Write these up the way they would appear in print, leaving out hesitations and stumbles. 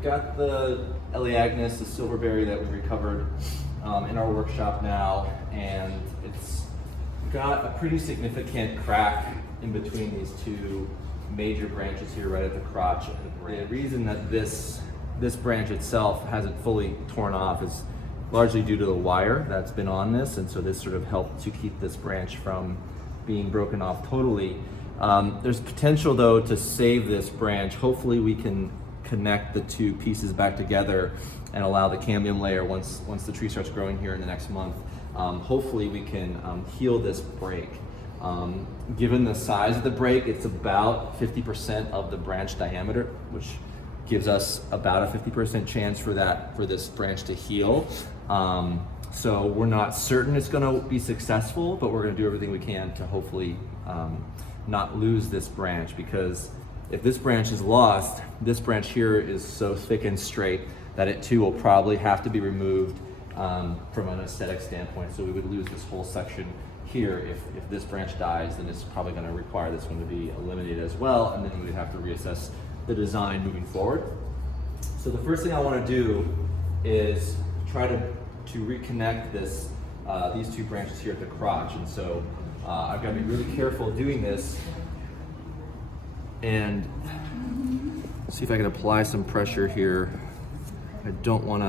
we've got the Elaeagnus, the Silverberry that we recovered in our workshop now, and it's got a pretty significant crack in between these two major branches here right at the crotch. The reason that this branch itself hasn't fully torn off is largely due to the wire that's been on this, and so this sort of helped to keep this branch from being broken off totally. There's potential though to save this branch. Hopefully we can connect the two pieces back together and allow the cambium layer, once the tree starts growing here in the next month, hopefully we can heal this break. Given the size of the break, it's about 50% of the branch diameter, which gives us about a 50% chance for this branch to heal. So we're not certain it's going to be successful, but we're going to do everything we can to hopefully not lose this branch, because if this branch is lost, this branch here is so thick and straight that it too will probably have to be removed from an aesthetic standpoint. So we would lose this whole section here. If this branch dies, then it's probably going to require this one to be eliminated as well, and then we would have to reassess the design moving forward. So the first thing I want to do is try to reconnect these two branches here at the crotch, and so I've got to be really careful doing this and see if I can apply some pressure here. I don't want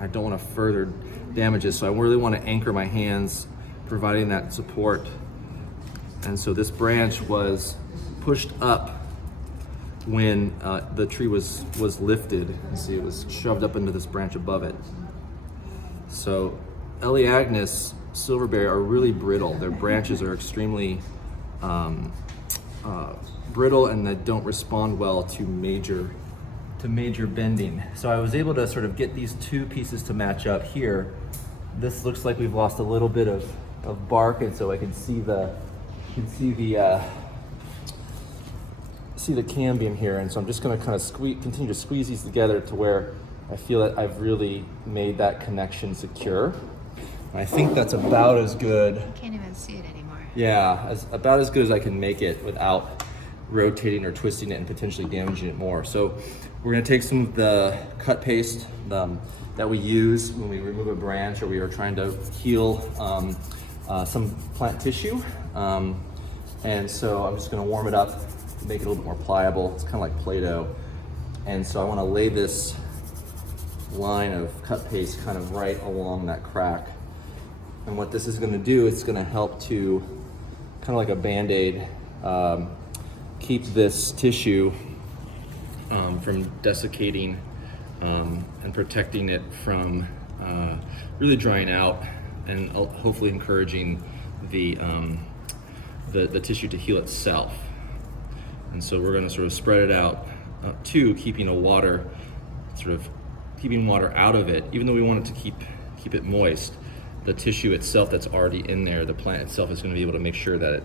to further damage this, so I really want to anchor my hands, providing that support. And so this branch was pushed up when the tree was lifted. You see, it was shoved up into this branch above it. So Elaeagnus, Silverberry are really brittle. Their branches are extremely brittle, and they don't respond well to major bending. So I was able to sort of get these two pieces to match up here. This looks like we've lost a little bit of bark, and so I can see the cambium here, and so I'm just going to kind of continue to squeeze these together to where I feel that I've really made that connection secure. I think that's about as good. Can't even see it anymore. Yeah, about as good as I can make it without rotating or twisting it and potentially damaging it more. So we're going to take some of the cut paste that we use when we remove a branch or we are trying to heal some plant tissue. And so I'm just going to warm it up, make it a little bit more pliable. It's kind of like Play-Doh. And so I want to lay this line of cut paste kind of right along that crack. And what this is going to do, it's going to help to, kind of like a Band-Aid, keep this tissue from desiccating and protecting it from really drying out, and hopefully encouraging the tissue to heal itself. And so we're going to sort of spread it out too, keeping water out of it. Even though we want it to keep it moist, the tissue itself that's already in there, the plant itself, is going to be able to make sure that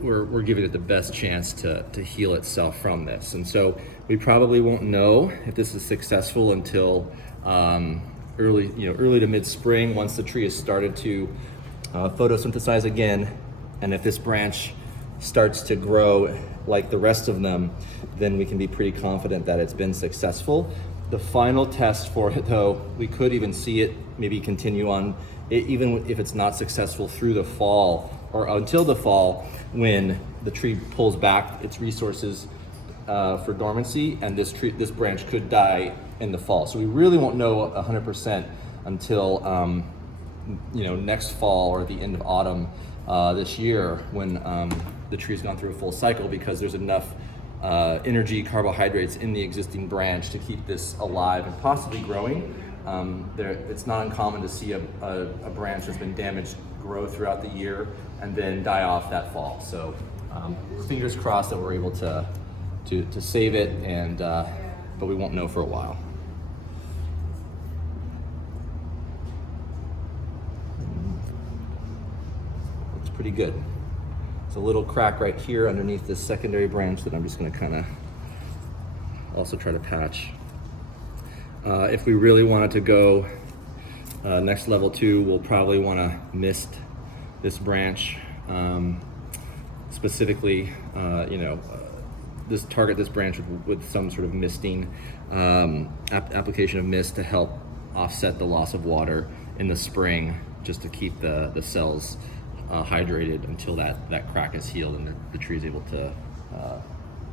we're giving it the best chance to heal itself from this. And so we probably won't know if this is successful until early to mid-spring, once the tree has started to photosynthesize again. And if this branch starts to grow like the rest of them, then we can be pretty confident that it's been successful. The final test for it, though, we could even see it maybe continue on, even if it's not successful, through the fall or until the fall, when the tree pulls back its resources for dormancy, and this branch could die in the fall. So we really won't know 100% until next fall or the end of autumn this year, when the tree's gone through a full cycle, because there's enough energy, carbohydrates in the existing branch to keep this alive and possibly growing. It's not uncommon to see a branch that's been damaged grow throughout the year and then die off that fall. So fingers crossed that we're able to save it, and but we won't know for a while. Looks pretty good. It's a little crack right here underneath this secondary branch that I'm just going to kind of also try to patch. If we really wanted to go next level too, we'll probably want to mist this branch, specifically target this branch with some sort of misting application of mist to help offset the loss of water in the spring, just to keep the cells hydrated until that crack is healed and the tree is able to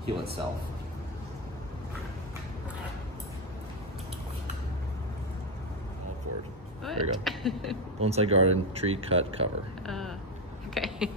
heal itself. There you go. Bonsai garden, tree cut cover. Okay.